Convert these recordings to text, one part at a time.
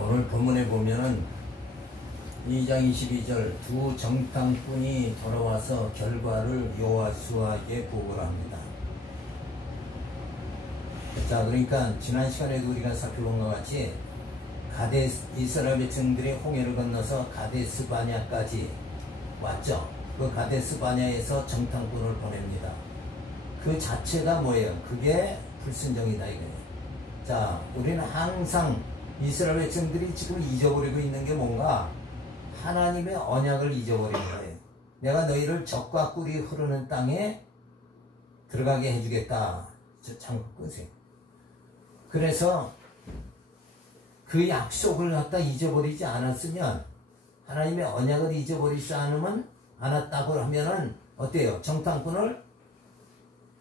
오늘 본문에 보면은 2장 22절 두 정탐꾼이 돌아와서 결과를 여호수아에게 보고를 합니다. 자, 그러니까 지난 시간에도 우리가 살펴본 것 같이 이스라엘 백성들이 홍해를 건너서 가데스 바냐까지 왔죠. 그 가데스 바냐에서 정탐꾼을 보냅니다. 그 자체가 뭐예요? 그게 불순종이다 이거예요. 자, 우리는 항상 이스라엘 백성들이 지금 잊어버리고 있는 게 뭔가 하나님의 언약을 잊어버린 거예요. 내가 너희를 적과 꿀이 흐르는 땅에 들어가게 해주겠다. 잠깐 끄세요. 그래서 그 약속을 갖다 잊어버리지 않았으면, 하나님의 언약을 잊어버리지 않았다고 하면은 어때요? 정탐꾼을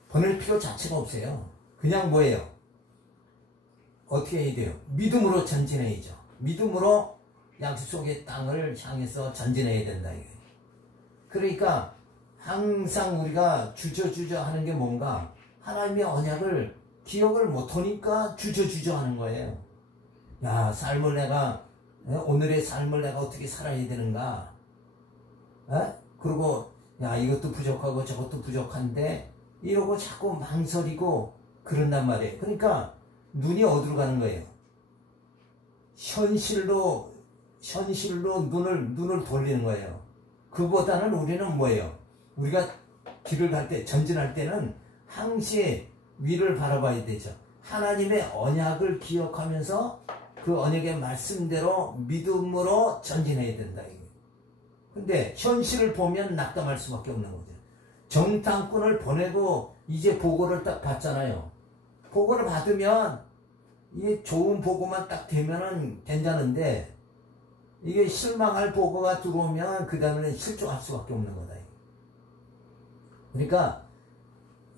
보낼 필요 자체가 없어요. 그냥 뭐예요? 어떻게 해야 돼요? 믿음으로 전진해야죠. 믿음으로 약속의 땅을 향해서 전진해야 된다 이거예요. 그러니까 항상 우리가 주저주저 하는 게 뭔가 하나님의 언약을 기억을 못하니까 주저주저 하는 거예요. 야, 오늘의 삶을 내가 어떻게 살아야 되는가? 그리고 야, 이것도 부족하고 저것도 부족한데 이러고 자꾸 망설이고 그런단 말이에요. 그러니까 눈이 어디로 가는 거예요? 현실로 눈을 돌리는 거예요. 그보다는 우리는 뭐예요? 우리가 길을 갈 때, 전진할 때는 항시 위를 바라봐야 되죠. 하나님의 언약을 기억하면서 그 언약의 말씀대로 믿음으로 전진해야 된다. 근데 현실을 보면 낙담할 수밖에 없는 거죠. 정탐꾼을 보내고 이제 보고를 딱 받잖아요. 보고를 받으면 이게 좋은 보고만 딱 되면은 괜찮은데, 이게 실망할 보고가 들어오면 그 다음에는 실족할 수밖에 없는 거다. 그러니까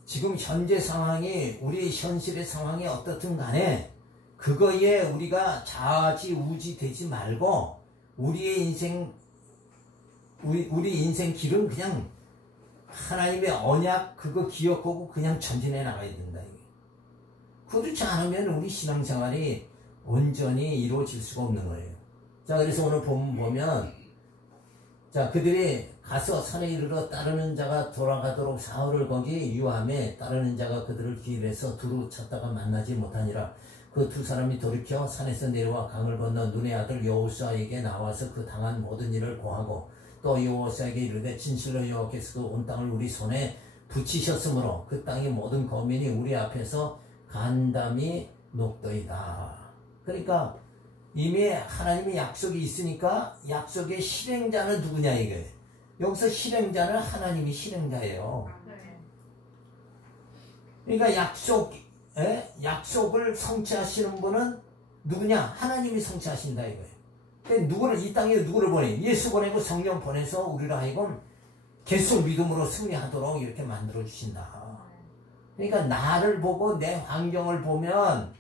지금 현재 상황이, 우리 현실의 상황이 어떻든 간에 그거에 우리가 좌지우지 되지 말고 우리 인생 길은 그냥 하나님의 언약 그거 기억하고 그냥 전진해 나가야 된다. 그렇지 않으면 우리 신앙생활이 온전히 이루어질 수가 없는 거예요. 자, 그래서 오늘 보면, 자, 그들이 가서 산에 이르러 따르는 자가 돌아가도록 사흘을 거기 유함에 따르는 자가 그들을 길에서 두루 찾다가 만나지 못하니라. 그 두 사람이 돌이켜 산에서 내려와 강을 건너 눈의 아들 여호수아에게 나와서 그 당한 모든 일을 고하고, 또 여호수아에게 이르되 진실로 여호와께서 그 온 땅을 우리 손에 붙이셨으므로 그 땅의 모든 거민이 우리 앞에서 간담이 녹더이다. 그러니까 이미 하나님의 약속이 있으니까 약속의 실행자는 누구냐 이거예요. 여기서 실행자는 하나님이 실행자예요. 그러니까 약속을 성취하시는 분은 누구냐? 하나님이 성취하신다 이거예요. 그러니까 이 땅에 누구를 보내? 예수 보내고 성령 보내서 우리로 하여금 계속 믿음으로 승리하도록 이렇게 만들어 주신다. 그러니까 나를 보고 내 환경을 보면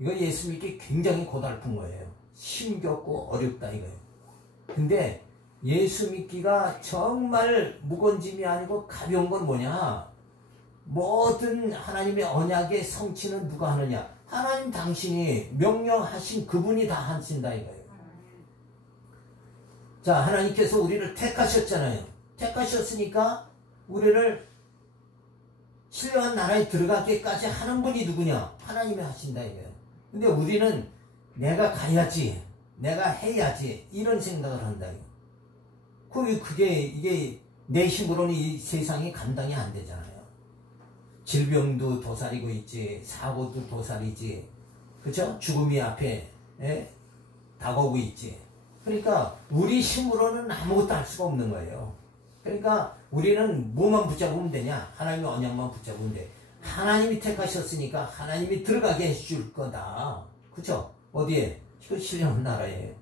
이거 예수 믿기 굉장히 고달픈 거예요. 힘겹고 어렵다 이거예요. 근데 예수 믿기가 정말 무거운 짐이 아니고 가벼운 건 뭐냐? 모든 하나님의 언약의 성취는 누가 하느냐? 하나님 당신이 명령하신 그분이 다 하신다 이거예요. 자, 하나님께서 우리를 택하셨잖아요. 택하셨으니까 우리를 신령한 나라에 들어가기까지 하는 분이 누구냐? 하나님이 하신다 이거예요. 근데 우리는 내가 가야지, 내가 해야지 이런 생각을 한다 이거. 이게 내 힘으로는 이 세상이 감당이 안 되잖아요. 질병도 도사리고 있지, 사고도 도사리지, 그렇죠? 죽음이 앞에 다가오고 있지. 그러니까 우리 힘으로는 아무것도 할 수가 없는 거예요. 그러니까 우리는 뭐만 붙잡으면 되냐? 하나님의 언약만 붙잡으면 돼. 하나님이 택하셨으니까 하나님이 들어가게 해줄 거다. 그쵸? 어디에? 그 신령한 나라에.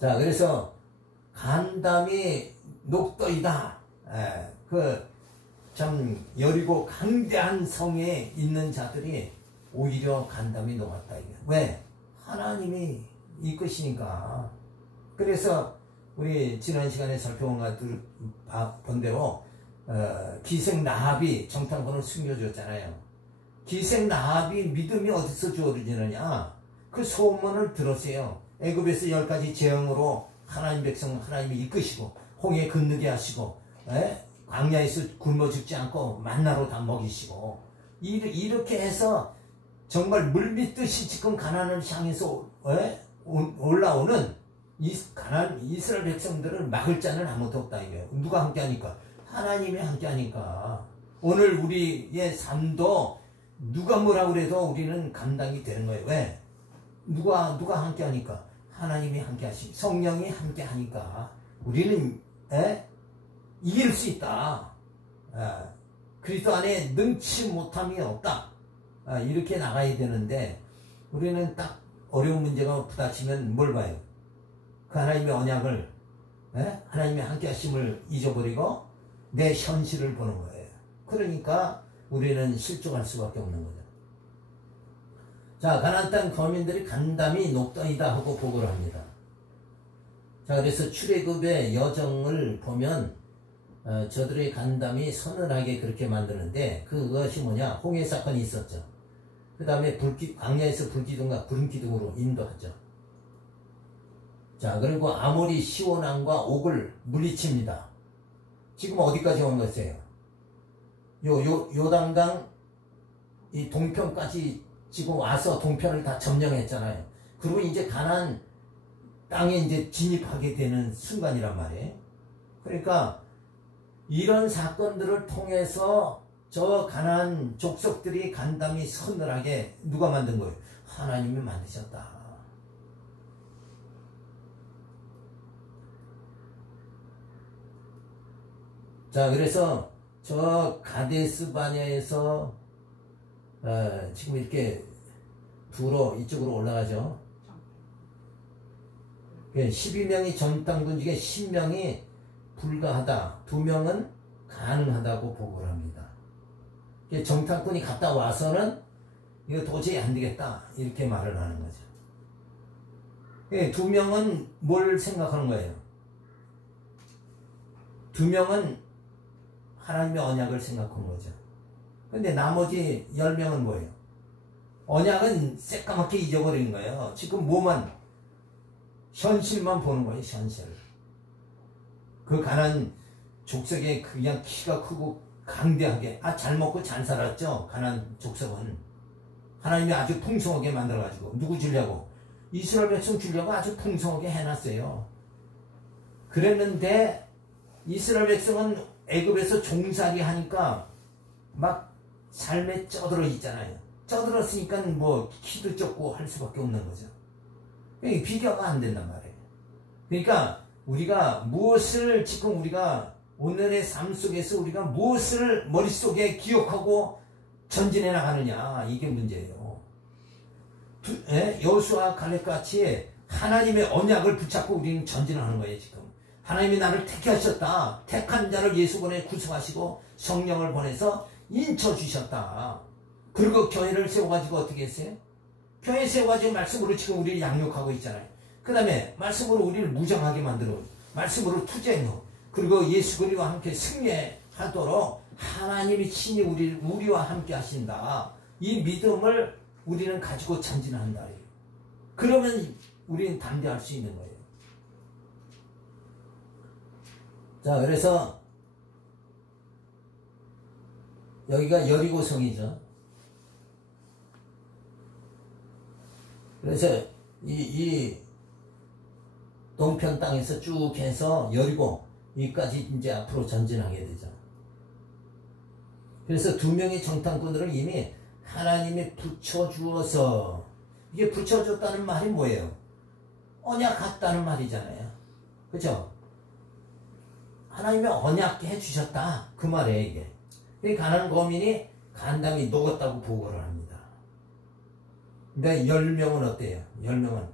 자, 그래서 간담이 녹더이다. 참 여리고 강대한 성에 있는 자들이 오히려 간담이 녹았다. 왜? 하나님이 이끄시니까. 그래서 우리 지난 시간에 살펴본 대로 기생 라합이 정탐꾼을 숨겨줬잖아요. 기생 라합이 믿음이 어디서 주어지느냐? 그 소문을 들었어요. 애굽에서 10가지 재앙으로 하나님 백성 하나님이 이끄시고 홍해 건너게 하시고 광야에서 굶어 죽지 않고 만나로 다 먹이시고 이렇게 해서 정말 물밀듯이 지금 가나안을 향해서 올라오는 가나안 이스라엘 백성들을 막을 자는 아무도 없다 이거예요. 누가 함께하니까? 하나님이 함께하니까. 오늘 우리의 삶도 누가 뭐라 그래도 우리는 감당이 되는 거예요. 왜? 누가 함께하니까? 하나님이 함께하시, 성령이 함께하니까 우리는 이길 수 있다. 그리스도 안에 능치 못함이 없다. 이렇게 나가야 되는데 우리는 딱 어려운 문제가 부딪히면 뭘 봐요? 그 하나님의 언약을 하나님의 함께하심을 잊어버리고 내 현실을 보는 거예요. 그러니까 우리는 실족할 수밖에 없는 거죠. 자, 가나안 땅 거민들이 간담이 녹더이다 하고 보고를 합니다. 자, 그래서 출애굽의 여정을 보면 저들의 간담이 서늘하게 그렇게 만드는데 그것이 뭐냐? 홍해 사건이 있었죠. 그 다음에 광야에서 불기둥과 구름기둥으로 인도하죠. 자, 그리고 아모리 시온왕과 옥을 물리칩니다. 지금 어디까지 온 것이에요? 요단강 이 동편까지 지금 와서 동편을 다 점령했잖아요. 그리고 이제 가나안 땅에 이제 진입하게 되는 순간이란 말이에요. 그러니까 이런 사건들을 통해서 저 가나안 족속들이 간담이 서늘하게 누가 만든 거예요? 하나님이 만드셨다. 자, 그래서 저 가데스 바냐에서 지금 이렇게 두로 이쪽으로 올라가죠. 12명이 정탐꾼 중에 10명이 불가하다, 2명은 가능하다고 보고를 합니다. 정탐꾼이 갔다 와서는 이거 도저히 안 되겠다 이렇게 말을 하는 거죠. 2명은 뭘 생각하는 거예요? 2명은 하나님의 언약을 생각하는 거죠. 근데 나머지 10명은 뭐예요? 언약은 새까맣게 잊어버리는 거예요. 지금 뭐만 현실만 보는 거예요. 현실. 그 가난 족속에 그냥 키가 크고 강대하게 잘 먹고 잘 살았죠. 가난 족속은 하나님이 아주 풍성하게 만들어가지고 누구 주려고? 이스라엘 백성 주려고 아주 풍성하게 해놨어요. 그랬는데 이스라엘 백성은 애굽에서 종살이 하니까 막 삶에 쩌들어 있잖아요. 쩌들었으니까 뭐 키도 적고 할 수밖에 없는 거죠. 비교가 안 된단 말이에요. 그러니까 우리가 무엇을 지금 우리가 오늘의 삶 속에서 우리가 무엇을 머릿속에 기억하고 전진해 나가느냐 이게 문제예요. 여호수아 갈렙같이 하나님의 언약을 붙잡고 우리는 전진하는 거예요. 지금 하나님이 나를 택하셨다. 택한 자를 예수 보내 구속하시고 성령을 보내서 인쳐주셨다. 그리고 교회를 세워가지고 어떻게 했어요? 교회 세워가지고 말씀으로 지금 우리를 양육하고 있잖아요. 그 다음에 말씀으로 우리를 무장하게 만들어 말씀으로 투쟁하고 그리고 예수 그리스도와 함께 승리하도록 하나님이 친히 우리와 함께 하신다. 이 믿음을 우리는 가지고 전진한다. 그러면 우리는 담대할 수 있는 거예요. 자, 그래서 여기가 여리고성이죠. 그래서 이 동편 땅에서 쭉 해서 여리고 여기까지 이제 앞으로 전진하게 되죠. 그래서 2명의 정탐꾼들을 이미 하나님이 붙여주어서 이게 붙여줬다는 말이 뭐예요? 언약 같다는 말이잖아요. 그죠? 하나님이 언약해 주셨다. 그 말이에요, 이게. 가나안 거민이 간담이 녹았다고 보고를 합니다. 근데 10명은 어때요? 10명은.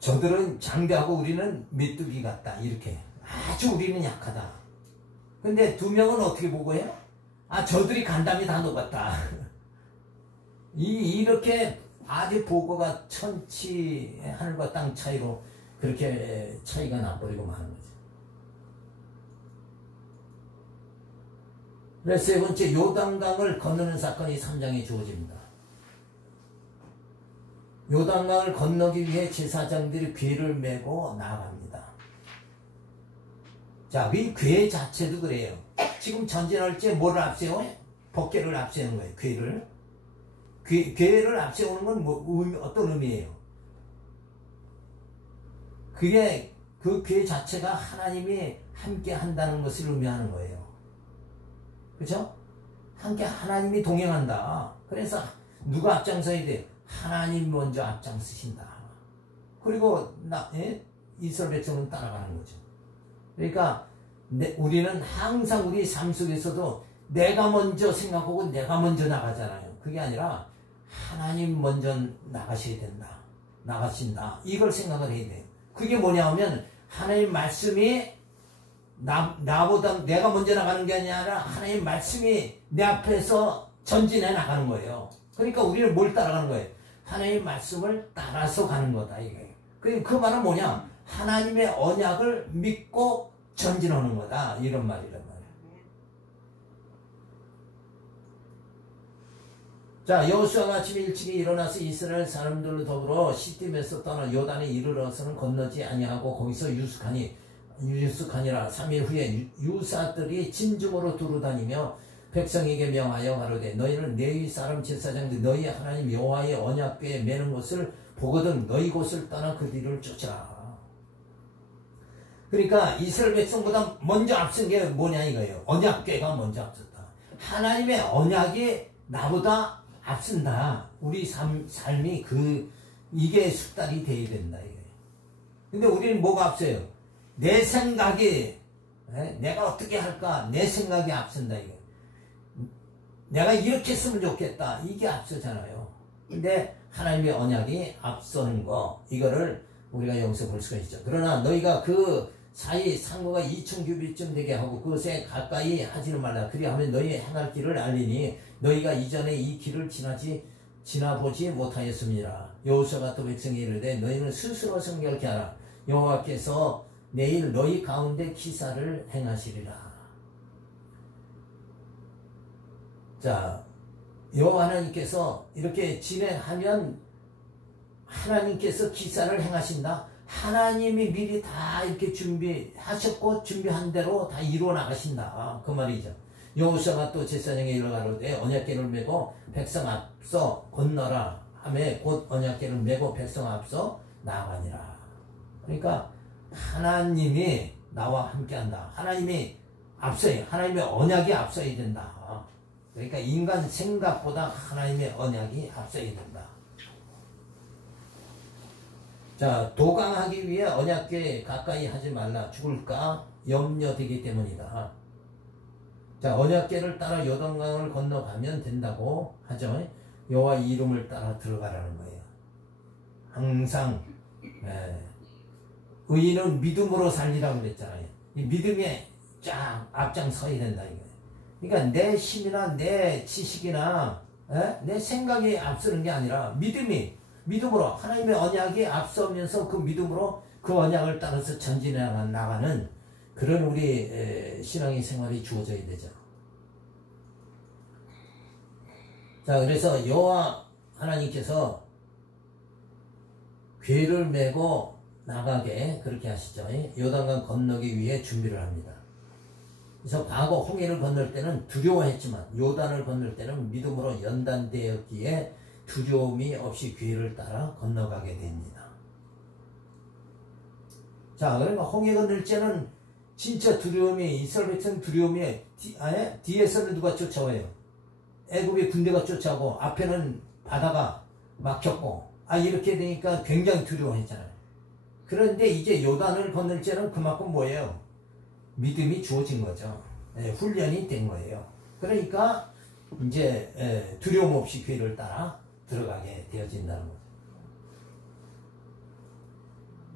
저들은 장대하고 우리는 메뚜기 같다. 이렇게. 아주 우리는 약하다. 근데 2명은 어떻게 보고해요? 저들이 간담이 다 녹았다. 이렇게 아주 보고가 천치, 하늘과 땅 차이로 그렇게 차이가 나버리고 마는 거죠. 그래서 세 번째 요단강을 건너는 사건이 3장에 주어집니다. 요단강을 건너기 위해 제사장들이 궤를 메고 나아갑니다. 자, 이 궤 자체도 그래요. 지금 전진할 때 뭐를 앞세워요? 법궤를 앞세우는 거예요. 궤를. 궤를 앞세우는 건 어떤 의미예요? 그게 그 궤 자체가 하나님이 함께 한다는 것을 의미하는 거예요. 그렇죠? 함께 하나님이 동행한다. 그래서 누가 앞장서야 돼? 하나님 먼저 앞장서신다. 그리고 이스라엘 백성은 따라가는 거죠. 그러니까 우리는 항상 우리 삶 속에서도 내가 먼저 생각하고 내가 먼저 나가잖아요. 그게 아니라 하나님 먼저 나가셔야 된다. 나가신다. 이걸 생각을 해야 돼요. 그게 뭐냐 하면 하나님 말씀이 나보다 내가 먼저 나가는 게 아니라 하나님 말씀이 내 앞에서 전진해 나가는 거예요. 그러니까 우리는 뭘 따라가는 거예요? 하나님 말씀을 따라서 가는 거다 이게. 그 말은 뭐냐? 하나님의 언약을 믿고 전진하는 거다 이런 말이란 말이에요. 자, 여호수아가 아침에 일찍이 일어나서 이스라엘 사람들로 더불어 시딤에서 떠나 요단에 이르러서는 건너지 아니하고 거기서 유숙하니라. 3일 후에 유사들이 진중으로 두루다니며 백성에게 명하여 가로되 너희는 레위 사람 제사장들 너희 하나님 여호와의 언약궤에 매는 것을 보거든 너희 곳을 떠나 그 뒤를 쫓으라. 그러니까 이스라엘 백성보다 먼저 앞선 게 뭐냐 이거예요. 언약궤가 먼저 앞섰다. 하나님의 언약이 나보다 앞선다. 우리 삶이 이게 숙달이 돼야 된다 이게. 근데 우리는 뭐가 앞서요? 내 생각이 내가 어떻게 할까? 내 생각이 앞선다 이게. 내가 이렇게 했으면 좋겠다. 이게 앞서잖아요. 근데 하나님의 언약이 앞서는 거, 이거를 우리가 여기서 볼 수가 있죠. 그러나 너희가 그 사이 상고가 2000규빗쯤 되게 하고 그것에 가까이 하지는 말라. 그리하면 너희 행할 길을 알리니 너희가 이전에 이 길을 지나보지 못하였습니다. 여호수아가 또 백성에 이르되 너희는 스스로 성결케 하라. 여호와께서 내일 너희 가운데 기사를 행하시리라. 자, 여호와 하나님께서 이렇게 진행하면 하나님께서 기사를 행하신다. 하나님이 미리 다 이렇게 준비하셨고 준비한 대로 다 이루어 나가신다. 그 말이죠. 여호수아가 또 제사장에 이르러 가로되 언약궤를 메고 백성 앞서 건너라 하매 곧 언약궤를 메고 백성 앞서 나아가니라. 그러니까 하나님이 나와 함께한다. 하나님이 앞서요. 하나님의 언약이 앞서야 된다. 그러니까 인간 생각보다 하나님의 언약이 앞서야 된다. 자, 도강하기 위해 언약궤 가까이 하지 말라. 죽을까 염려되기 때문이다. 자, 언약궤를 따라 요단강을 건너가면 된다고 하죠. 여호와 이름을 따라 들어가라는 거예요. 항상 의인은 믿음으로 살리라고 그랬잖아요. 이 믿음에 쫙 앞장서야 된다 이거예요. 그러니까 내 힘이나 내 지식이나 내 생각이 앞서는 게 아니라 믿음으로 하나님의 언약이 앞서면서 그 믿음으로 그 언약을 따라서 전진해 나가는 그런 우리 신앙의 생활이 주어져야 되죠. 자, 그래서 여호와 하나님께서 궤를 메고 나가게 그렇게 하시죠. 요단강 건너기 위해 준비를 합니다. 그래서 과거 홍해를 건널 때는 두려워했지만 요단을 건널 때는 믿음으로 연단되었기에 두려움이 없이 궤를 따라 건너가게 됩니다. 자, 그러니까 홍해 건널 때는 진짜 두려움이 이스라엘 백성 두려움이 뒤에서는 누가 쫓아와요? 애굽의 군대가 쫓아오고 앞에는 바다가 막혔고 이렇게 되니까 굉장히 두려워했잖아요. 그런데 이제 요단을 건널 때는 그만큼 뭐예요? 믿음이 주어진 거죠. 훈련이 된 거예요. 그러니까 이제 두려움 없이 궤를 따라 들어가게 되어진다는 거죠.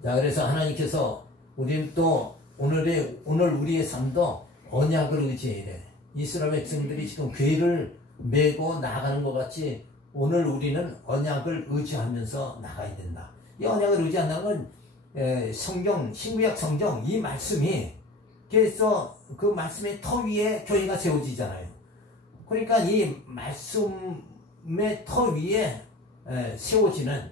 자, 그래서 하나님께서 우리는 또 오늘 우리의 삶도 언약을 의지해야 돼. 이스라엘 백성들이 지금 궤를 메고 나가는 것 같이 오늘 우리는 언약을 의지하면서 나가야 된다. 이 언약을 의지한다는 건 성경, 신구약 성경 이 말씀이 그래서 그 말씀의 터 위에 교회가 세워지잖아요. 그러니까 이 말씀의 터 위에 세워지는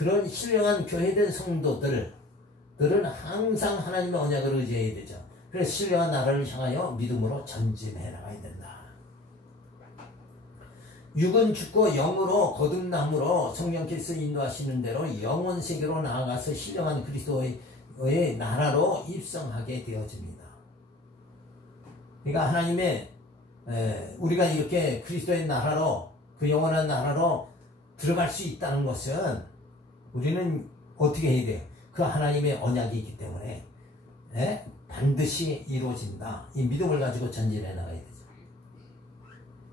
그런 신령한 교회된 성도들은 항상 하나님의 언약을 의지해야 되죠. 그래서 신령한 나라를 향하여 믿음으로 전진해 나가야 된다. 육은 죽고 영으로 거듭남으로 성령께서 인도하시는 대로 영원 세계로 나아가서 신령한 그리스도의 나라로 입성하게 되어집니다. 그러니까 하나님의 우리가 이렇게 그리스도의 나라로, 그 영원한 나라로 들어갈 수 있다는 것은 우리는 어떻게 해야 돼요? 그 하나님의 언약이 있기 때문에 반드시 이루어진다. 이 믿음을 가지고 전진해 나가야 되죠.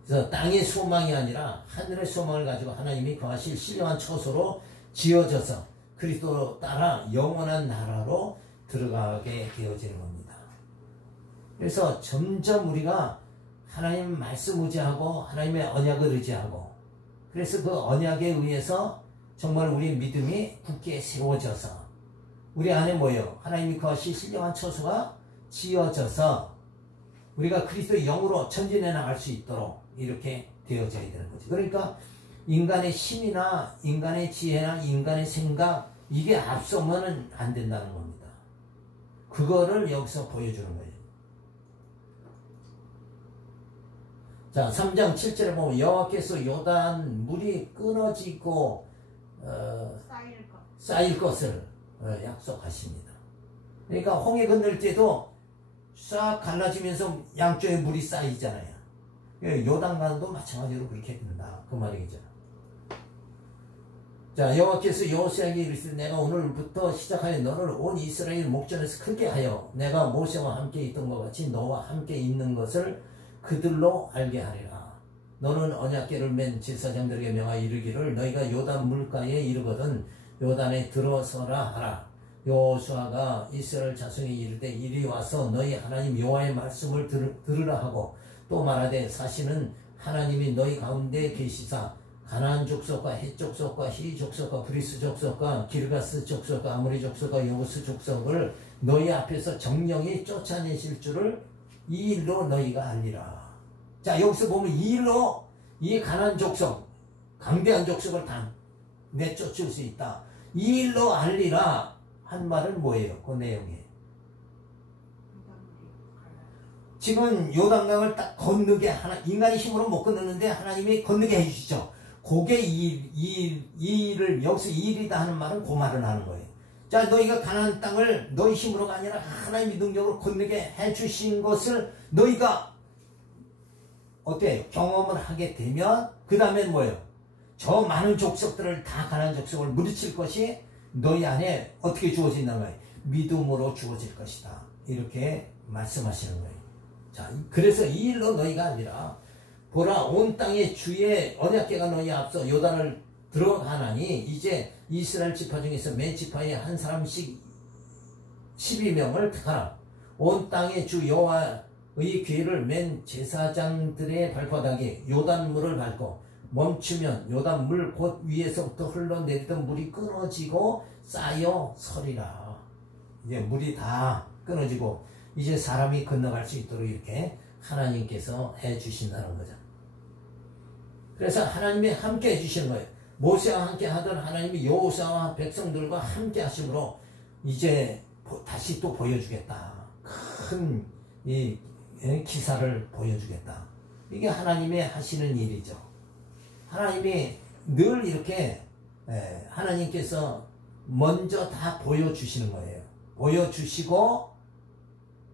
그래서 땅의 소망이 아니라 하늘의 소망을 가지고 하나님이 거하실 신령한 처소로 지어져서 그리스도로 따라 영원한 나라로 들어가게 되어지는 겁니다. 그래서 점점 우리가 하나님 말씀 의지하고 하나님의 언약을 의지하고, 그래서 그 언약에 의해서 정말 우리 믿음이 굳게 세워져서 우리 안에 뭐예요? 하나님이 거하실 신령한 처소가 지어져서 우리가 그리스도의 영으로 전진해 나갈 수 있도록 이렇게 되어져야 되는 거죠. 그러니까 인간의 힘이나 인간의 지혜나 인간의 생각, 이게 앞서면은 안 된다는 겁니다. 그거를 여기서 보여주는 거예요. 자, 3장 7절에 보면 여호와께서 요단 물이 끊어지고 쌓일 것을 약속하십니다. 그러니까 홍해 건널 때도 싹 갈라지면서 양쪽에 물이 쌓이잖아요. 요단강도 마찬가지로 그렇게 된다, 그 말이죠. 자, 여호와께서 여호수아에게 이르시되 내가 오늘부터 시작하여 너를 온 이스라엘 목전에서 크게 하여 내가 모세와 함께 있던 것 같이 너와 함께 있는 것을 그들로 알게 하리라. 너는 언약궤를 맨 제사장들에게 명하여 이르기를 너희가 요단 물가에 이르거든 요단에 들어서라 하라. 여호수아가 이스라엘 자손에 이르되 이리 와서 너희 하나님 여호와의 말씀을 들으라 하고 또 말하되 사실은 하나님이 너희 가운데 계시사 가나안 족속과 헷 족속과 히 족속과 브리스 족속과 기르가스 족속과 아모리 족속과 여부스 족속을 너희 앞에서 정령이 쫓아내실 줄을 이 일로 너희가 알리라. 자, 여기서 보면 이 일로 이 가나안 족속, 강대한 족속을 다 내쫓을 수 있다. 이 일로 알리라 한 말은 뭐예요? 그 내용이 지금 요단강을 딱 건너게 인간의 힘으로 못 건너는데 하나님이 건너게 해주시죠. 그게 이 일을 여기서 이 일이다 하는 말은 그 말을 하는 거예요. 자, 너희가 가나안 땅을 너희 힘으로가 아니라 하나님의 능력으로 건너게 해주신 것을 너희가 어때요? 경험을 하게 되면 그 다음엔 뭐예요? 저 많은 족속들을 다 가나안 족속을 물리칠 것이 너희 안에 어떻게 주어진다는 거예요? 믿음으로 주어질 것이다. 이렇게 말씀하시는 거예요. 자, 그래서 이 일로 너희가 아니라 보라 온 땅의 주의 언약궤가 너희 앞서 요단을 들어가나니 이제 이스라엘 지파 중에서 매 지파에 한 사람씩 12명을 택하라. 온 땅의 주 여호와의 궤를 맨 제사장들의 발바닥에 요단물을 밟고 멈추면 요단물 곧 위에서부터 흘러내리던 물이 끊어지고 쌓여 서리라. 이제 물이 다 끊어지고 이제 사람이 건너갈 수 있도록 이렇게 하나님께서 해주신다는 거죠. 그래서 하나님이 함께 해주시는 거예요. 모세와 함께 하던 하나님이 여호수아와 백성들과 함께 하심으로 이제 다시 또 보여주겠다. 큰 이 기사를 보여주겠다. 이게 하나님의 하시는 일이죠. 하나님이 늘 이렇게 하나님께서 먼저 다 보여주시는 거예요. 보여주시고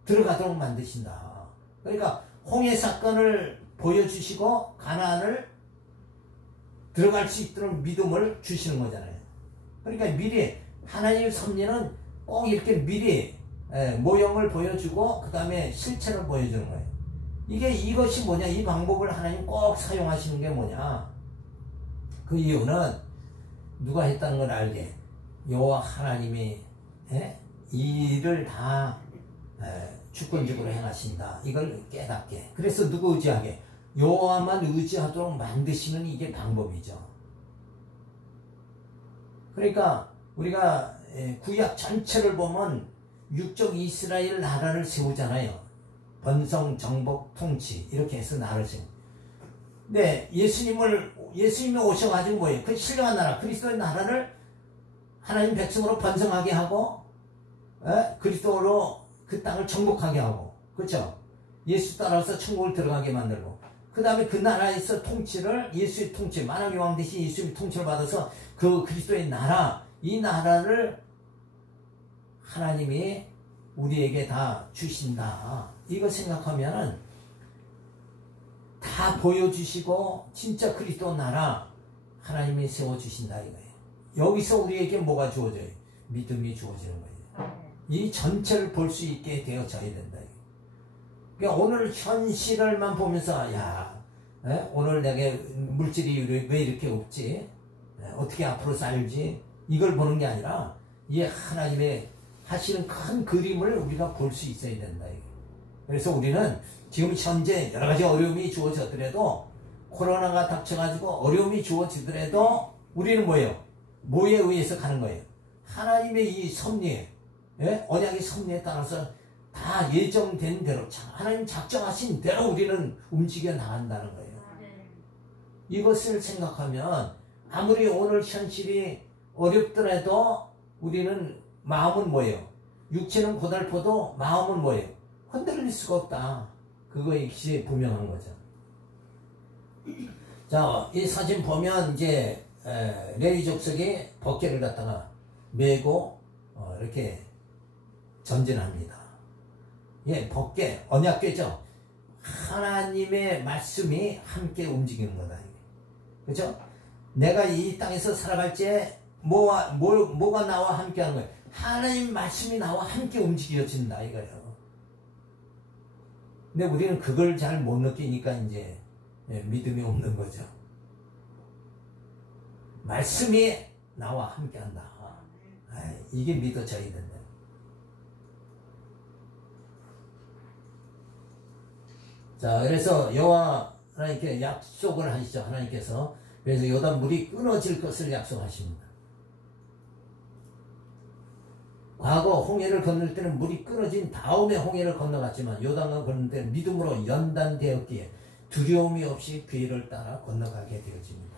들어가도록 만드신다. 그러니까 홍해 사건을 보여주시고 가나안을 들어갈 수 있도록 믿음을 주시는 거잖아요. 그러니까 미리 하나님의 섭리는 꼭 이렇게 미리 모형을 보여주고 그 다음에 실체를 보여주는 거예요. 이것이 뭐냐? 이 방법을 하나님 꼭 사용하시는 게 뭐냐? 그 이유는 누가 했다는 걸 알게 여호와 하나님이 이 일을 다 주권적으로 행하신다. 이걸 깨닫게. 그래서 누구 의지하게? 여호와만 의지하도록 만드시는 이게 방법이죠. 그러니까 우리가 구약 전체를 보면 육적 이스라엘 나라를 세우잖아요. 번성, 정복, 통치 이렇게 해서 나라를 세우. 근데 예수님이 오셔가지고 뭐예요? 그 신령한 나라, 그리스도의 나라를 하나님 백성으로 번성하게 하고 그리스도로 그 땅을 정복하게 하고, 그렇죠? 예수 따라서 천국을 들어가게 만들고, 그 다음에 그 나라에서 통치를, 예수의 통치, 만왕의 왕 대신 예수의 통치를 받아서 그 그리스도의 나라, 이 나라를 하나님이 우리에게 다 주신다. 이거 생각하면은 다 보여주시고 진짜 그리스도 나라 하나님이 세워주신다 이거예요. 여기서 우리에게 뭐가 주어져요? 믿음이 주어지는 거예요. 이 전체를 볼 수 있게 되어져야 된다. 그러니까 오늘 현실을만 보면서 오늘 내게 물질이 왜 이렇게 없지? 어떻게 앞으로 살지? 이걸 보는 게 아니라 이 하나님의 하시는 큰 그림을 우리가 볼 수 있어야 된다. 그래서 우리는 지금 현재 여러 가지 어려움이 주어졌더라도, 코로나가 닥쳐가지고 어려움이 주어지더라도 우리는 뭐예요? 뭐에 의해서 가는 거예요? 하나님의 이 섭리, 언약의 섭리에 따라서 다 예정된 대로, 하나님 작정하신 대로 우리는 움직여 나간다는 거예요. 이것을 생각하면 아무리 오늘 현실이 어렵더라도 우리는 마음은 뭐예요? 육체는 고달퍼도 마음은 뭐예요? 흔들릴 수가 없다. 그거 역시 분명한 거죠. 자, 이 사진 보면 이제 레위 족속이 법궤를 갖다가 메고 이렇게 전진합니다. 예, 법궤, 언약궤죠. 하나님의 말씀이 함께 움직이는 거다. 그렇죠? 내가 이 땅에서 살아갈 때 뭐가 나와 함께 하는 거예요? 하나님 말씀이 나와 함께 움직여진다 이거예요. 근데 우리는 그걸 잘 못 느끼니까 이제 믿음이 없는 거죠. 말씀이 나와 함께 한다. 이게 믿어져야 된다. 자, 그래서 여호와 하나님께 약속을 하시죠. 하나님께서. 그래서 요단 물이 끊어질 것을 약속하십니다. 과거 홍해를 건널 때는 물이 끊어진 다음에 홍해를 건너갔지만, 요단강 건널 때는 믿음으로 연단되었기에 두려움이 없이 그 길을 따라 건너가게 되어집니다.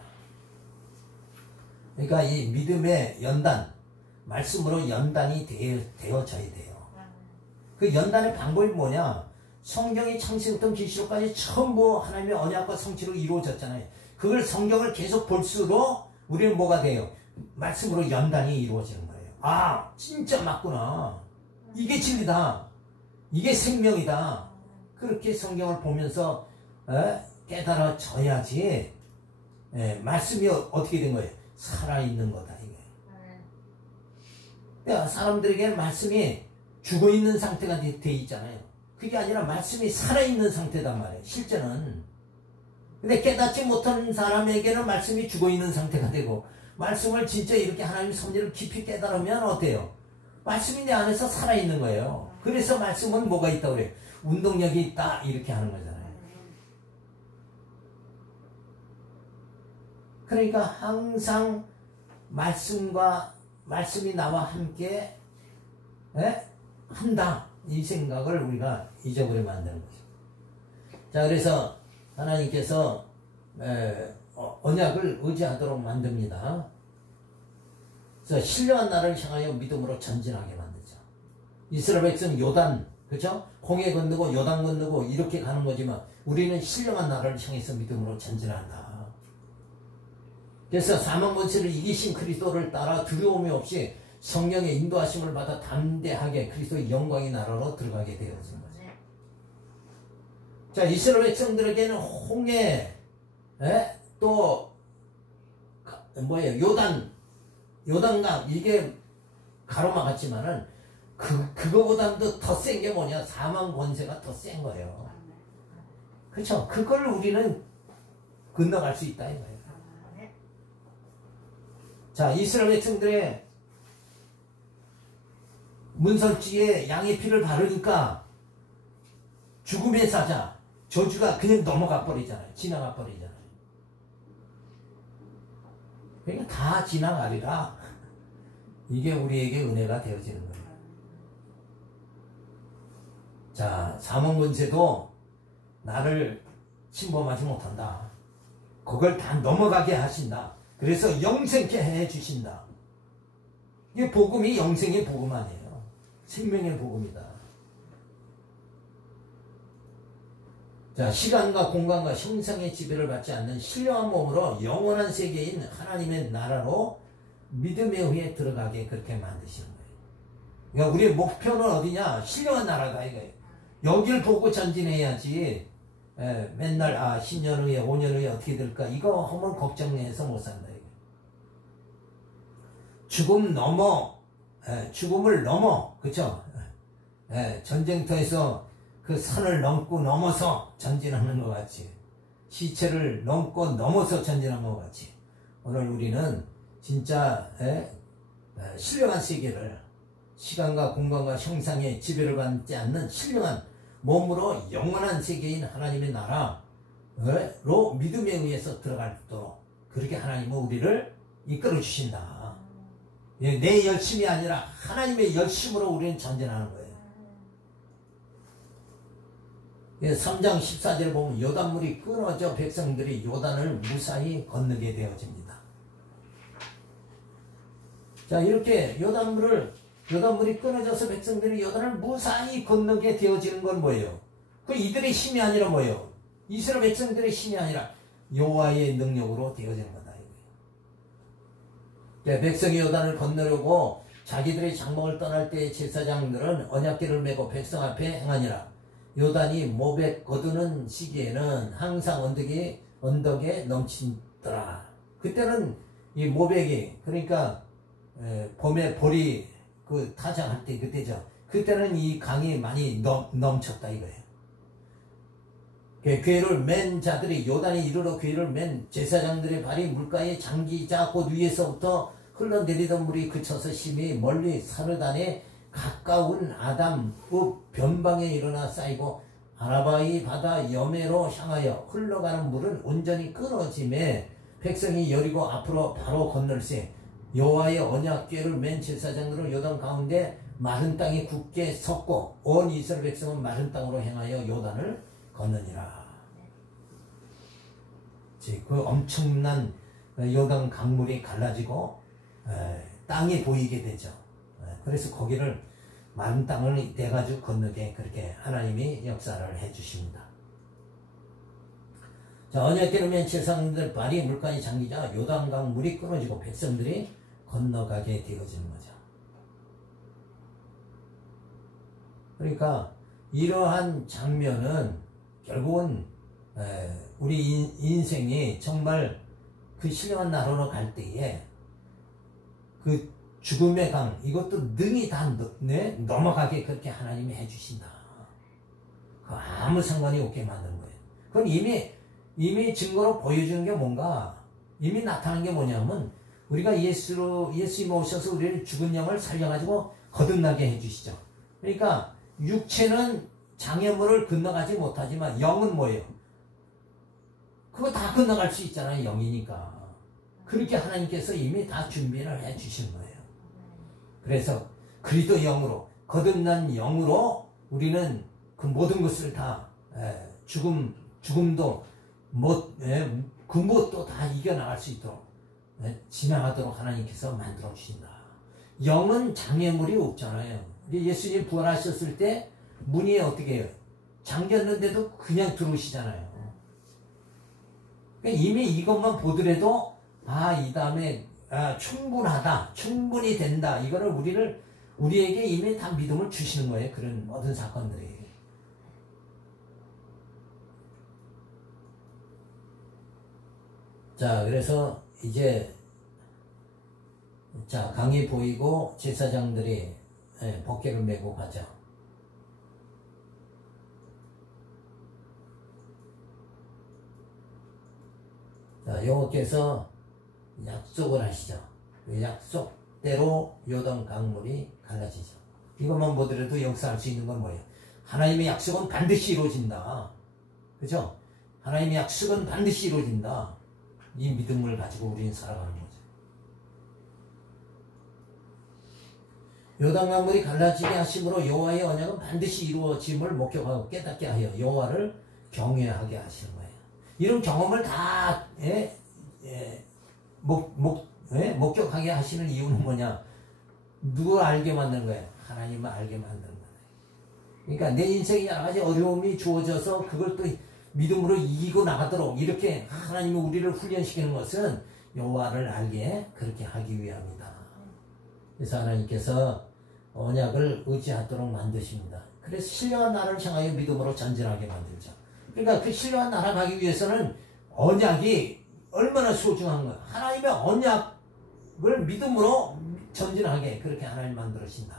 그러니까 이 믿음의 연단, 말씀으로 연단이 되어져야 돼요. 그 연단의 방법이 뭐냐? 성경이 창세부터 계시록까지 전부 하나님의 언약과 성취로 이루어졌잖아요. 그걸 성경을 계속 볼수록 우리는 뭐가 돼요? 말씀으로 연단이 이루어지는 거예요. 아, 진짜 맞구나. 이게 진리다. 이게 생명이다. 그렇게 성경을 보면서 깨달아져야지 말씀이 어떻게 된 거예요? 살아있는 거다 이게. 그러니까 사람들에게 말씀이 죽어있는 상태가 돼 있잖아요. 그게 아니라 말씀이 살아있는 상태단 말이에요. 실제는. 근데 깨닫지 못한 사람에게는 말씀이 죽어있는 상태가 되고, 말씀을 진짜 이렇게 하나님 섭리를 깊이 깨달으면 어때요? 말씀이 내 안에서 살아있는 거예요. 그래서 말씀은 뭐가 있다고 그래요? 운동력이 있다 이렇게 하는 거잖아요. 그러니까 항상 말씀이 나와 함께 한다. 이 생각을 우리가 잊어버리면 안 되는 거죠. 자, 그래서 하나님께서 언약을 의지하도록 만듭니다. 그래서 신령한 나라를 향하여 믿음으로 전진하게 만들죠. 이스라엘 백성 요단, 그렇죠? 홍해 건너고 요단 건너고 이렇게 가는 거지만 우리는 신령한 나라를 향해서 믿음으로 전진한다. 그래서 사망 권세를 이기신 그리스도를 따라 두려움이 없이 성령의 인도하심을 받아 담대하게 그리스도의 영광의 나라로 들어가게 되어진 거죠. 자, 이스라엘 백성들에게는 홍해, 또 뭐예요? 요단강 이게 가로막았지만은 그거보다도 더 센 게 뭐냐? 사망 권세가 더 센 거예요. 그렇죠? 그걸 우리는 건너갈 수 있다 이거예요. 자, 이스라엘 백성들의 문설주에 양의 피를 바르니까 죽음의 사자, 저주가 그냥 넘어가 버리잖아요. 지나가 버리잖아요. 그러니까 다 지나가리라. 이게 우리에게 은혜가 되어지는 거예요. 자, 사망권세도 나를 침범하지 못한다. 그걸 다 넘어가게 하신다. 그래서 영생케 해 주신다. 이게 복음이 영생의 복음 아니에요. 생명의 복음이다. 자, 시간과 공간과 형상의 지배를 받지 않는 신령한 몸으로 영원한 세계인 하나님의 나라로 믿음의 후에 들어가게 그렇게 만드시는 거예요. 그러니까 우리의 목표는 어디냐? 신령한 나라다 이거예요. 여길 보고 전진해야지. 맨날 10년 후에 5년 후에 어떻게 될까 이거 하면 걱정해서 못 산다 이거예요. 죽음을 넘어 그쵸? 전쟁터에서 그 산을 넘고 넘어서 전진하는 것 같이, 시체를 넘고 넘어서 전진하는 것 같이, 오늘 우리는 진짜 신령한 세계를, 시간과 공간과 형상의 지배를 받지 않는 신령한 몸으로 영원한 세계인 하나님의 나라로 믿음에 의해서 들어갈 수 있도록 그렇게 하나님은 우리를 이끌어 주신다. 내 열심이 아니라 하나님의 열심으로 우리는 전진하는 거예요. 3장 14절 보면 요단물이 끊어져 백성들이 요단을 무사히 건너게 되어집니다. 자, 이렇게 요단물이 끊어져서 백성들이 요단을 무사히 건너게 되어지는 건 뭐예요? 그 이들의 힘이 아니라 뭐예요? 이스라엘 백성들의 힘이 아니라 여호와의 능력으로 되어지는 거다. 백성이 요단을 건너려고 자기들의 장막을 떠날 때 제사장들은 언약궤를 메고 백성 앞에 행하니라. 요단이 모백 거두는 시기에는 항상 언덕에 넘치더라. 그때는 이 모백이, 그러니까 봄에 보리 그 타작할 때 그때죠. 그때는 이 강이 많이 넘쳤다 이거예요. 궤를 맨 자들이, 요단이 이르러 궤를 맨 제사장들의 발이 물가에 잠기자 곧 위에서부터 흘러내리던 물이 그쳐서 심히 멀리 사르단에 가까운 아담읍 변방에 일어나 쌓이고 아라바이 바다 여매로 향하여 흘러가는 물은 온전히 끊어짐에 백성이 여리고 앞으로 바로 건널세 여호와의 언약궤를 맨 제사장들은 요단 가운데 마른 땅이 굳게 섰고 온 이스라엘 백성은 마른 땅으로 행하여 요단을 건너니라. 그 엄청난 요단 강물이 갈라지고 땅이 보이게 되죠. 그래서 거기를 마른 땅을 내가지고 건너게 그렇게 하나님이 역사를 해주십니다. 자, 언약궤를 맨 제사장들 발이 물가에 잠기자 요단강 물이 끊어지고 백성들이 건너가게 되어지는 거죠. 그러니까 이러한 장면은 결국은 우리 인생이 정말 그 신령한 나라로 갈 때에 그 죽음의 강, 이것도 능히 다 넘어가게 그렇게 하나님이 해주신다. 아무 상관이 없게 만드는 거예요. 그건 이미 증거로 보여주는 게 뭔가, 이미 나타난 게 뭐냐면, 우리가 예수님 오셔서 우리를 죽은 영을 살려가지고 거듭나게 해주시죠. 그러니까, 육체는 장애물을 건너가지 못하지만, 영은 뭐예요? 그거 다 건너갈 수 있잖아요, 영이니까. 그렇게 하나님께서 이미 다 준비를 해주신 거예요. 그래서 그리스도 영으로, 거듭난 영으로 우리는 그 모든 것을 다 죽음도 그 무엇도 다 이겨나갈 수 있도록 지나가도록 하나님께서 만들어 주신다. 영은 장애물이 없잖아요. 예수님 부활하셨을 때 문이 어떻게 해요? 잠겼는데도 그냥 들어오시잖아요. 그러니까 이미 이것만 보더라도 이 다음에 충분하다, 충분히 된다. 이거를 우리에게 이미 다 믿음을 주시는 거예요. 그런 모든 사건들이. 자, 그래서 이제 강이 보이고 제사장들이 법궤를 메고 가죠. 자, 여호와께서 약속을 하시죠. 약속대로 요단 강물이 갈라지죠. 이것만 보더라도 역사할 수 있는 건 뭐예요? 하나님의 약속은 반드시 이루어진다. 그죠? 하나님의 약속은 반드시 이루어진다. 이 믿음을 가지고 우리는 살아가는 거죠. 요단 강물이 갈라지게 하심으로 여호와의 언약은 반드시 이루어짐을 목격하고 깨닫게 하여 여호와를 경외하게 하시는 거예요. 이런 경험을 다 목격하게 하시는 이유는 뭐냐? 누굴 알게 만드는 거예요? 하나님을 알게 만드는 거예요. 그러니까 내 인생에 여러 가지 어려움이 주어져서 그걸 또 믿음으로 이기고 나가도록 이렇게 하나님이 우리를 훈련시키는 것은 여호와를 알게 그렇게 하기 위함이다. 그래서 하나님께서 언약을 의지하도록 만드십니다. 그래서 신령한 나라를 향하여 믿음으로 전진하게 만들죠. 그러니까 그 신령한 나라 가기 위해서는 언약이 얼마나 소중한가. 하나님의 언약을 믿음으로 전진하게 그렇게 하나님 만들으신다.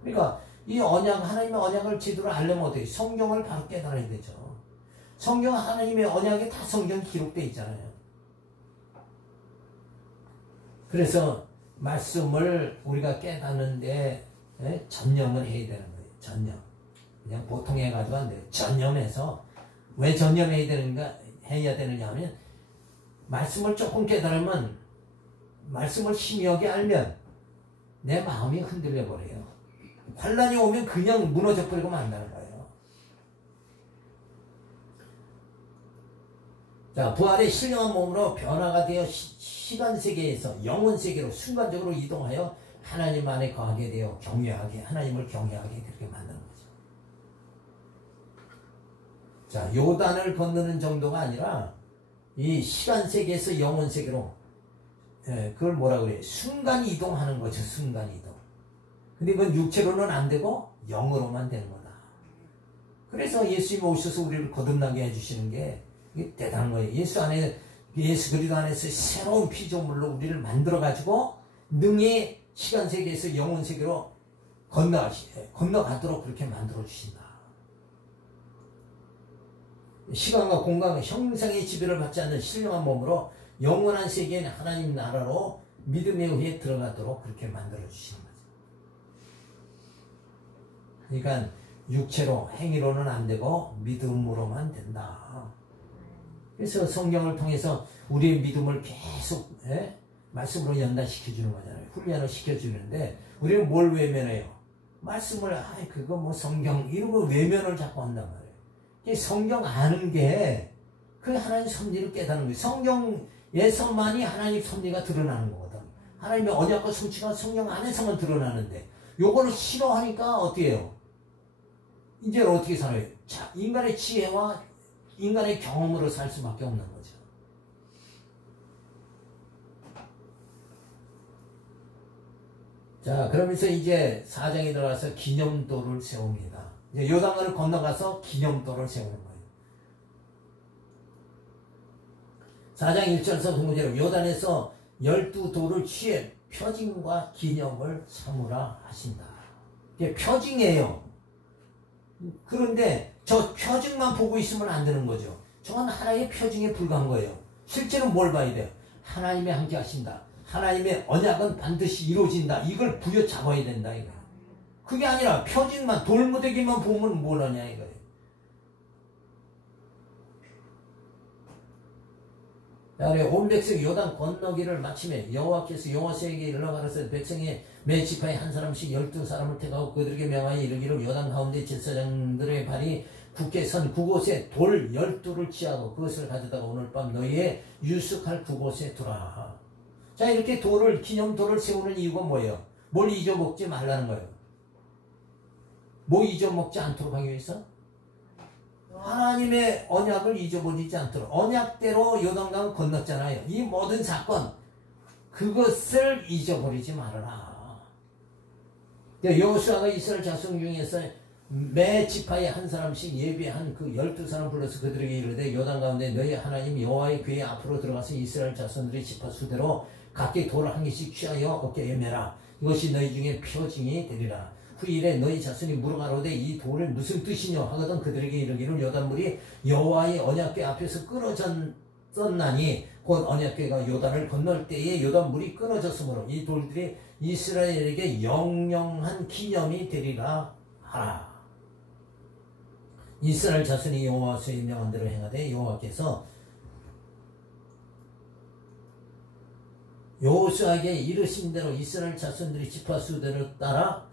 그러니까 이 언약, 하나님의 언약을 제대로 알려면 어떻게 성경을 바로 깨달아야 되죠. 성경 하나님의 언약이 다 성경 기록되어 있잖아요. 그래서 말씀을 우리가 깨닫는데 전념을 해야 되는 거예요. 전념. 그냥 보통 해가지고 안 돼요. 전념해서 왜 전념해야 되는가 해야 되느냐 하면 말씀을 조금 깨달으면 말씀을 심하게 알면 내 마음이 흔들려 버려요. 환란이 오면 그냥 무너져 버리고 만다는 거예요. 자, 부활의 신령한 몸으로 변화가 되어 시간 세계에서 영혼 세계로 순간적으로 이동하여 하나님 안에 거하게 되어 경외하게, 하나님을 경외하게 그렇게 만드는 거죠. 자, 요단을 건너는 정도가 아니라 이 시간 세계에서 영혼 세계로, 그걸 뭐라 그래요? 순간 이동하는 거죠. 순간 이동. 근데 그건 육체로는 안 되고 영으로만 되는 거다. 그래서 예수님이 오셔서 우리를 거듭나게 해주시는 게 이게 대단한 거예요. 예수 그리스도 안에서 새로운 피조물로 우리를 만들어가지고 능히 시간 세계에서 영혼 세계로 건너가도록 그렇게 만들어주신다. 시간과 공간과 형상의 지배를 받지 않는 신령한 몸으로 영원한 세계인 하나님 나라로 믿음에 의해 들어가도록 그렇게 만들어주시는 거죠. 그러니까 육체로 행위로는 안 되고 믿음으로만 된다. 그래서 성경을 통해서 우리의 믿음을 계속 말씀으로 연단시켜주는 거잖아요. 훈련을 시켜주는데 우리는 뭘 외면해요? 말씀을 그거 뭐 성경 이런 거 외면을 자꾸 한단 말이에요. 성경 아는 게 그 하나님 섭리를 깨닫는 거예요. 성경에서만이 하나님 섭리가 드러나는 거거든. 하나님의 언약과 성취가 성경 안에서만 드러나는데 요거를 싫어하니까 어떻게 해요? 이제 어떻게 살아요? 자, 인간의 지혜와 인간의 경험으로 살 수밖에 없는 거죠. 자, 그러면서 이제 4장에 들어가서 기념도를 세웁니다. 이제 요단강을 건너가서 기념도를 세우는 거예요. 4장 1절에서 동문제로 요단에서 12도를 취해 표징과 기념을 삼으라 하신다. 이게 표징이에요. 그런데 저 표징만 보고 있으면 안 되는 거죠. 저건 하나의 표징에 불과한 거예요. 실제로 뭘 봐야 돼요? 하나님이 함께 하신다. 하나님의 언약은 반드시 이루어진다. 이걸 부여잡아야 된다 이거예요. 그게 아니라 표징만 돌무더기만 보면 뭘 하냐 이거예요. 자, 온 백성이 요단 건너기를 마치매 여호와께서 여호와서에게 일러가라사 백성의 매 지파에 한 사람씩 12사람을 택하고 그들에게 명하여 이르기를 요단 가운데 제사장들의 발이 굳게 선 그곳에 돌 12를 취하고 그것을 가져다가 오늘 밤 너희의 유숙할 그곳에 두라. 자, 이렇게 기념돌을 세우는 이유가 뭐예요? 뭘 잊어먹지 말라는 거예요. 뭐 잊어먹지 않도록 하기 위해서? 하나님의 언약을 잊어버리지 않도록. 언약대로 요단강을 건넜잖아요. 이 모든 사건, 그것을 잊어버리지 말아라. 여호수아가 이스라엘 자손 중에서 매 지파에 한 사람씩 예비한 그 12사람 불러서 그들에게 이르되 요단 가운데 너희 하나님 여호와의 궤에 앞으로 들어가서 이스라엘 자손들의 지파 수대로 각기 돌을 한 개씩 취하여 어깨에 매라. 이것이 너희 중에 표징이 되리라. 후일에 너희 자손이 물어가로되 이 돌은 무슨 뜻이냐 하거든 그들에게 이르기를 요단물이 여호와의 언약궤 앞에서 끊어졌나니 곧 언약궤가 요단을 건널 때에 요단물이 끊어졌으므로 이 돌들이 이스라엘에게 영영한 기념이 되리라 하라. 이스라엘 자손이 여호와의 명한 대로 행하되 여호와께서 여호수아에게 이르신 대로 이스라엘 자손들이 지파 수를 따라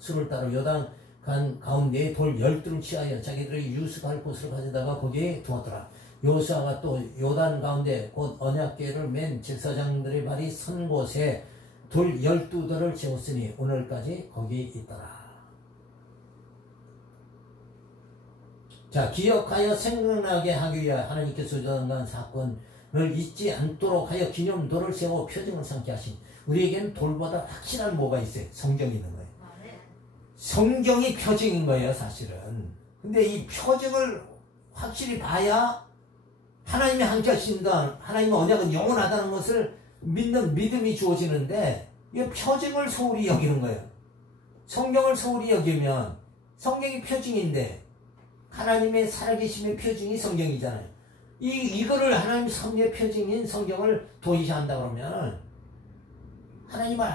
요단강 가운데에 돌 12를 취하여 자기들의 유숙할 곳으로 가져다가 거기에 두었더라. 여호수아가 또 요단 가운데 곧 언약궤를 맨 제사장들의 발이 선 곳에 돌 12돌을 세웠으니 오늘까지 거기 있더라. 자, 기억하여 생각나게 하기 위하여 하나님께서 저장한 사건을 잊지 않도록 하여 기념돌을 세워 표징을 삼게 하신. 우리에게는 돌보다 확실한 뭐가 있어요? 성경이 있는 거예요. 성경이 표징인 거예요, 사실은. 근데 이 표징을 확실히 봐야 하나님이 함께 하신다, 하나님의 언약은 영원하다는 것을 믿는 믿음이 주어지는데, 이 표징을 소홀히 여기는 거예요. 성경을 소홀히 여기면 성경이 표징인데 하나님의 살아계심의 표징이 성경이잖아요. 이거를 하나님 섭리의 표징인 성경을 도외시한다 그러면 하나님을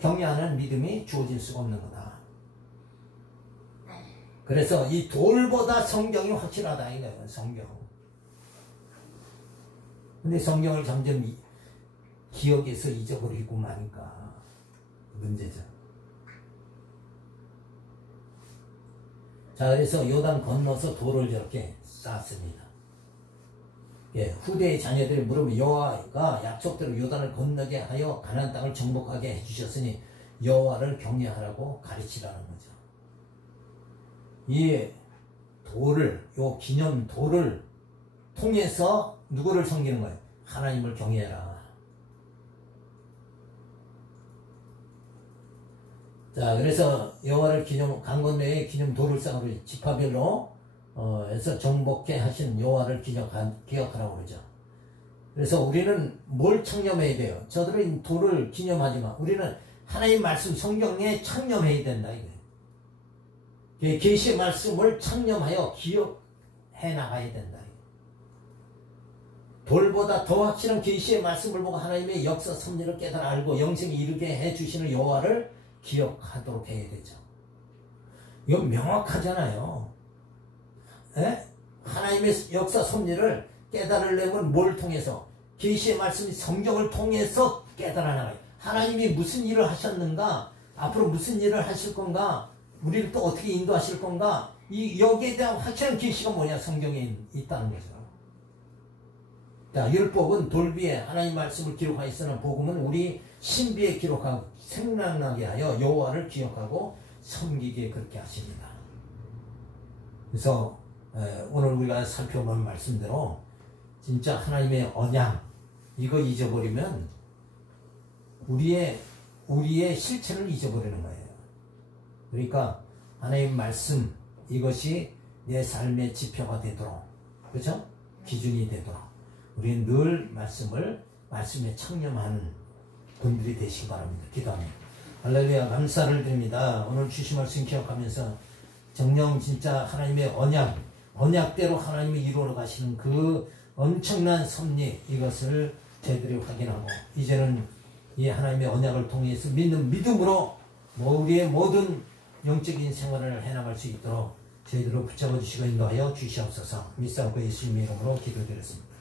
경외하는 믿음이 주어질 수가 없는 거다. 그래서 이 돌보다 성경이 확실하다 이거예요. 성경. 근데 성경을 점점 기억에서 잊어버리고 마니까 문제죠. 자, 그래서 요단 건너서 돌을 저렇게 쌓았습니다. 예, 후대의 자녀들이 물으면 여호와가 약속대로 요단을 건너게 하여 가나안 땅을 정복하게 해주셨으니 여호와를 경외하라고 가르치라는 거죠. 이 돌을, 요 기념 돌을 통해서 누구를 섬기는 거예요? 하나님을 경외해라. 자, 그래서 여호와를 기념, 강 건너에 기념 돌을 쌓으러 지파별로 에서 정복해 하신 여호와를 기억하라고 그러죠. 그래서 우리는 뭘 창념해야 돼요? 저들은 돌을 기념하지만 우리는 하나님 말씀 성경에 창념해야 된다 이거예요. 계시의 말씀을 창념하여 기억해 나가야 된다. 돌보다 더 확실한 계시의 말씀을 보고 하나님의 역사 섭리를 깨달아 알고 영생에 이르게 해주시는 여호와를 기억하도록 해야 되죠. 이건 명확하잖아요. 에? 하나님의 역사 섭리를 깨달으려면 뭘 통해서? 계시의 말씀이 성경을 통해서 깨달아 나가요. 하나님이 무슨 일을 하셨는가? 앞으로 무슨 일을 하실 건가? 우리를 또 어떻게 인도하실 건가? 여기에 대한 확실한 계시가 뭐냐? 성경에 있다는 거죠. 자, 율법은 돌 위에 하나님 말씀을 기록하였으나 복음은 우리 신비에 기록하고 생각나게 하여 여호와를 기억하고 섬기게 그렇게 하십니다. 그래서 오늘 우리가 살펴본 말씀대로 진짜 하나님의 언약 이거 잊어버리면 우리의 실체를 잊어버리는 거예요. 그러니까 하나님 말씀 이것이 내 삶의 지표가 되도록, 그렇죠? 기준이 되도록 우리는 늘 말씀에 창념하는 분들이 되시기 바랍니다. 기도합니다. 할렐루야, 감사를 드립니다. 오늘 주신 말씀 기억하면서 정녕 진짜 하나님의 언약대로 하나님이 이루어 가시는 그 엄청난 섭리 이것을 저희들이 확인하고 이제는 이 하나님의 언약을 통해서 믿는 믿음으로 우리의 모든 영적인 생활을 해나갈 수 있도록 저희들을 붙잡아 주시고 인도하여 주시옵소서. 믿사옵고 예수님의 이름으로 기도드렸습니다.